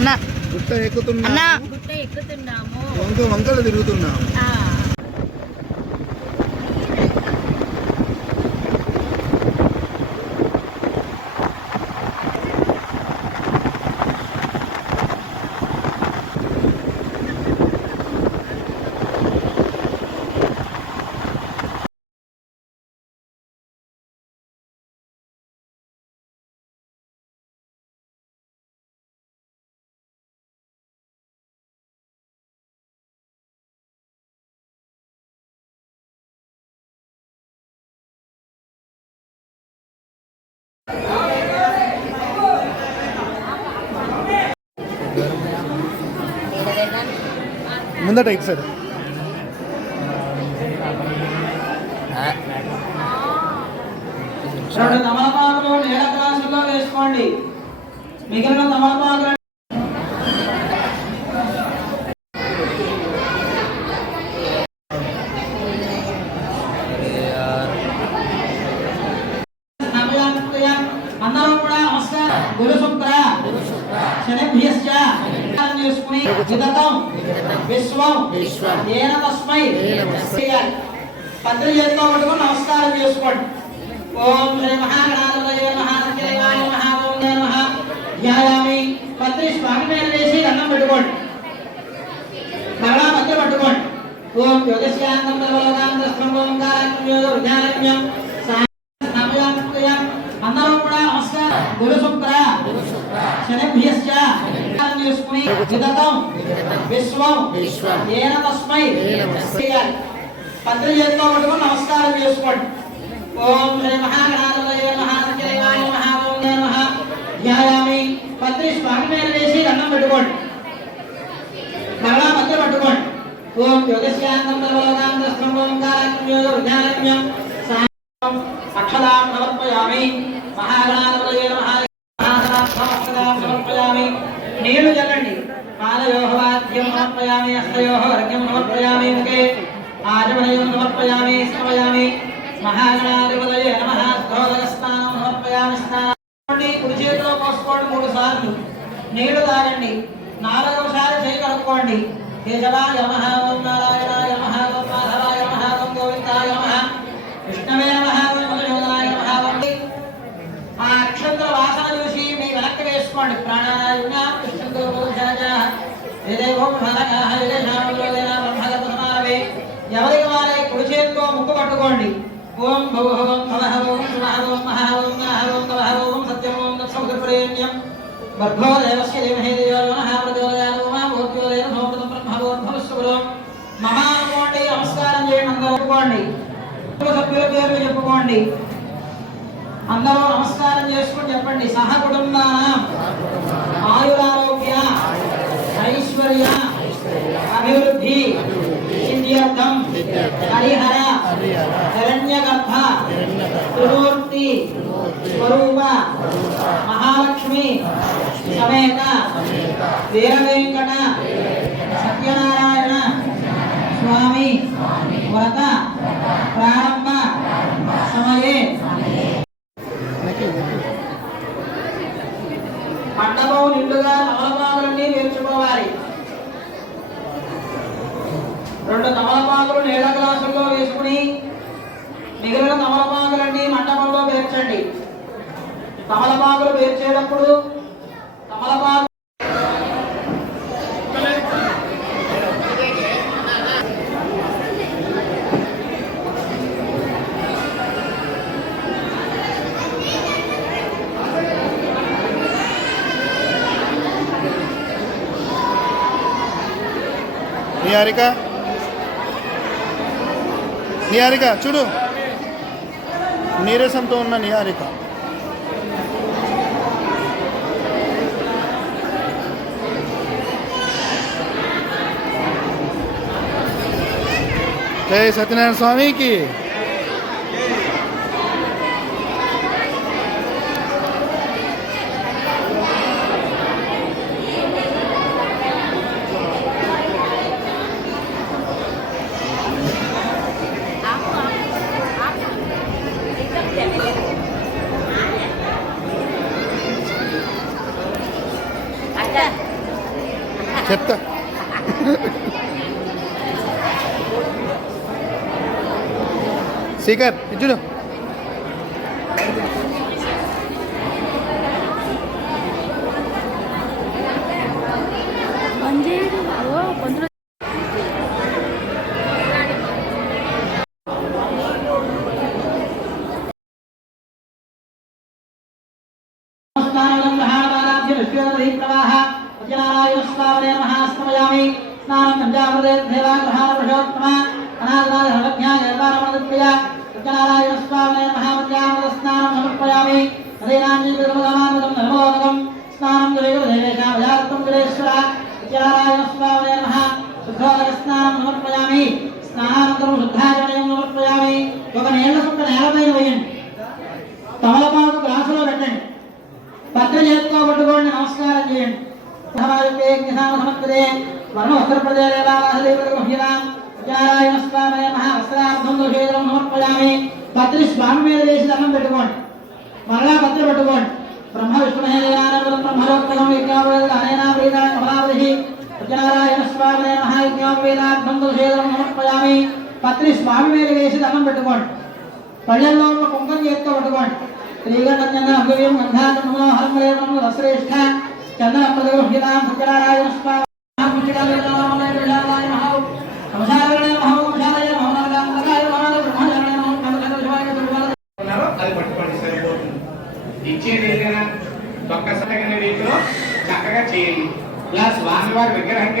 అన్న. గుట్ట అన్న. ఎక్కుతున్నాము గుట్ట ఎక్కుతున్నాము. వంక వంకలు తిరుగుతున్నాము. ముందట ఇటు సైడ్. రెండు తమలపాకులు నీళ్ళ వేసుకోండి. మిగిలిన తమలపాకులు అందరం కూడా నమస్కారం గురు శుక్ర శనిభ్యశ్చ నమస్కారం చేసుకుని విదతం విశ్వం. ఏన తస్మై పద్మ చేతితో పట్టుకుని నమస్కారం చేసుకోండి. ఓం శ్రీ మహాగణాధిపతయే మహాదేవాయ మహాదేవాయ నమః. ధ్యాయామి. పత్రి స్వామి మీద వేసి దండం పెట్టుకోండి. మరలా మధ్య పట్టుకోండి. ఓం యోగస్యాంతం బలవగాంతస్త్రం ఓంకారాత్మ్యం యోగ విజ్ఞానజ్ఞం అందరం కూడా నమస్కారం గురు శుక్ర శనిభ్యశ్చ నమస్కారం చేసుకుని విదతం విశ్వం. ఏన తస్మై చేయాలి. పద్మ చేతితో పట్టుకుని నమస్కారం చేసుకోండి. ఓం శ్రీ మహాగణాధిపతయే మహాదేవాయ మహాదేవాయ నమః. ధ్యాయామి. పత్రి స్వామి మీద వేసి దండం పెట్టుకోండి. మరలా మధ్య పట్టుకోండి. ఓం యోగస్యాంతం బలవగాంతస్త్రం ఓంకారాత్మ్యం యోగ విజ్ఞానజ్ఞం సాయం అక్షదాం సమర్పయామి. మహాగణాధిపతయే మహాదేవాయ సమర్పయామి. నీళ్ళు జల్లండి పాదయోహవాద్యం సమర్పయామి హస్తయోహ వర్గం సమర్పయామి ముఖే ఆచమనయం సమర్పయామి సమయామి మహాగణాధిపతయ నమః స్థోదయస్నానం సమర్పయామి స్నానం కుడి చేతిలో పోసుకోండి మూడు సార్లు నీళ్ళు తాగండి నాలుగవసారి చేయి కలుపుకోండి కేశవాయ యమహ ఓం నారాయణాయ నమః ఓం మాధవాయ నమః ఓం గోవిందాయ నమః విష్ణవే నమః ఓం మధుసూదనాయ నమః ఓం ఆ అక్షంతర వాసన చూసి మీ చేసుకోండి. వేసుకోండి ప్రాణాయామ కృష్ణంతో ఎవరికి వారే కుడి చేతితో ముక్కు పట్టుకోండి. ఓం భవ ఓం భవ ఓం శివః ఓం మహా ఓం నాహ ఓం తవః ఓం సత్యం ఓం సముద్రప్రేణ్యం భర్గో దేవస్య ధీమహి ధియో యో నః ఉమా భూత్యోదయ సోమృతం బ్రహ్మవోద్భవస్వరో మమ అనుకోండి నమస్కారం చేయండి అందరూ చెప్పుకోండి కుటుంబ సభ్యుల పేర్లు చెప్పుకోండి. అందరూ నమస్కారం చేసుకుని చెప్పండి. సహ ఆయురారోగ్య ఐశ్వర్య అభివృద్ధి సిద్ధ్యర్థం హరిహర హిరణ్యగర్భ త్రిమూర్తి స్వరూప మహాలక్ష్మి సమేత వీరవేంకట సత్యనారాయణ స్వామి వ్రత ప్రారంభ సమయే మండపం తమలపాకులన్నీ వేర్చుకోవాలి రెండు తమలపాకులు నీళ్ళ గ్లాసుల్లో వేసుకుని మిగిలిన తమలపాకులన్నీ మండపంలో పేర్చండి. తమలపాకులు పేర్చేటప్పుడు నిహారిక. నిహారిక చూడు. నీరసంతో ఉన్న నిహారిక. జయ సత్యనారాయణ స్వామికి. చెప్తా. శేఖర్ ఇచ్చుడు సత్యనారాయణ స్వామి మహాపంచామృత స్నానం సమర్పయామి నదీనాంజీకృతమగమానుగం నమోదకం స్నానం జరేవ దేవేశావజాతం జరేశ్వర సత్యనారాయణ స్వామి మహా శుద్ధోదక స్నానం సమర్పయామి స్నానానంతరం శుద్ధాచరణయం సమర్పయామి ఒక నీళ్ళ సుక్క నేలపైన వేయండి తమలపాకు గ్లాసులో పెట్టండి పత్ర చేతితో పట్టుకోండి నమస్కారం చేయండి సమర్పదే వర్ణ ఉత్తరప్రదేశ విద్యారాయణ స్వామి మహావస్త్రార్థం దుషేదం సమర్పయామి. పత్రి స్వామి మీద వేసి దండం పెట్టుకోండి. మరలా పత్రి పెట్టుకోండి. బ్రహ్మ విష్ణుమహేనానందం బ్రహ్మలోక్తం విజ్ఞాపేద అనేనా ప్రీతాయ కమలావధి సత్యనారాయణ స్వామి మహావిజ్ఞాపేదార్థం దుషేదం సమర్పయామి. పత్రి స్వామి మీద వేసి దండం పెట్టుకోండి. పళ్ళల్లో ఉన్న కుంకం చేత్తో పెట్టుకోండి. శ్రీగణంజన చంద్ర అభ్యయం గంధాతం మనోహరం లేవనం రశ్రేష్ఠ చంద్ర ప్రదేశం సత్యనారాయణ స్వామి ఇలా స్వామివారి విగ్రహం